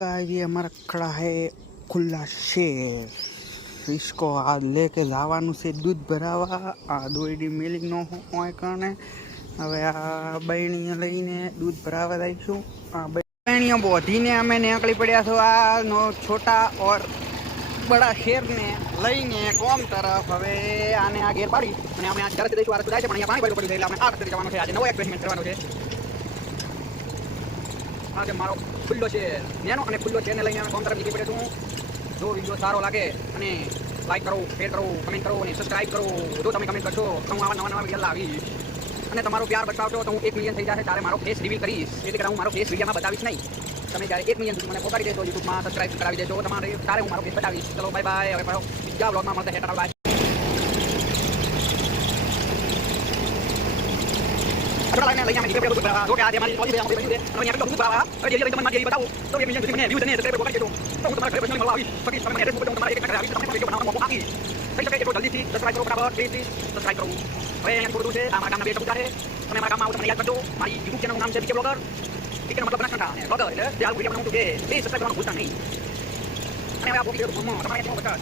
ये हमारा खड़ा है खुला शेर। इसको आज लेके જવાનું છે દૂધ ભરાવા। આ દોયડી મેલી નો હોય કારણે હવે આ બહેણીઓ લઈને દૂધ ભરાવા જઈશું। આ બહેણીઓ બોધીને અમે નીકળી પડ્યા છો આ નો છોટા ઓર બડા શેરને લઈને કોમ તરફ। હવે આને આ ઘેર પાડી અને અમે આ ઘરથી જઈશું। આ રસ્તો જાય છે પણ અહીંયા પાણી પડ્યું છે એટલે આપણે આ રસ્તે જવાનું છે। આજે નવો એક્સપેરિમેન્ટ કરવાનો છે। આજે મારો ખુલ્લો છે નેનો અને ખુલ્લો છે ને લઈને અમે કોમ તરફ નીકળી પડ્યો છું। જો વિડીયો સારો લાગે અને લાઈક કરો, શેર કરો, કમેન્ટ કરો અને સબસ્ક્રાઇબ કરો। જો તમે કમેન્ટ કરશો તો હું આવા નવા વિડીયો લાવીશ અને તમારો પ્યાર બતાવશો તો હું 1 મિલિયન થઈ જશે ત્યારે મારો ફેસ રિવીલ કરીશ। એટલે કે હું મારો ફેસ વિડીયોમાં બતાવીશ નહીં। તમે જ્યારે 1 મિલિયન સુધી મને પહોંચાડી દેશો યુટ્યુબમાં સબસ્ક્રાઇબ કરાવી દેશો તમારે ત્યારે હું મારો ફેસ બતાવીશ। ચલો બાય બાય। હવે પાછો બીજા વ્લોગમાં મળતા છે। ટાટા બાય। લઈને અમે નીકળી પડ્યા જો કે આજે મારી પોલિસી અમે બની છે અને અહીંયા તો બરાબર હવે જે તમે મને બતાવો તો 1 મિલિયન સુધી મને વ્યૂઝ અને સબસ્ક્રાઇબ કરી દેજો તો હું તમારા ઘરે પર્સનલી મળવા આવીશ। બાકી તમે એડ્રેસ મોકલો તમારે એક એક આવીશ તમને વિડિયો બનાવવાનો મોકો આપીશ। થઈ શકે એટલો જલ્દીથી સબસ્ક્રાઇબ કરો બરાબર પ્લીઝ સબસ્ક્રાઇબ કરો। હવે અહીંયા થોડું છે આ મારા ગામના બે કબૂતર છે તમે મારા ગામમાં આવો તમને યાદ કરજો। મારી YouTube ચેનલનું નામ છે બીકે બ્લોગર। બીકે મતલબ બનાસકાંઠા અને બ્લોગર એટલે જે આ વિડિયો બનાવું છું કે પ્લીઝ સબસ્ક્રાઇબ કરવાનું ભૂલતા નહીં। અને હવે આ વિડિયો તમારે કેવો બતાવો।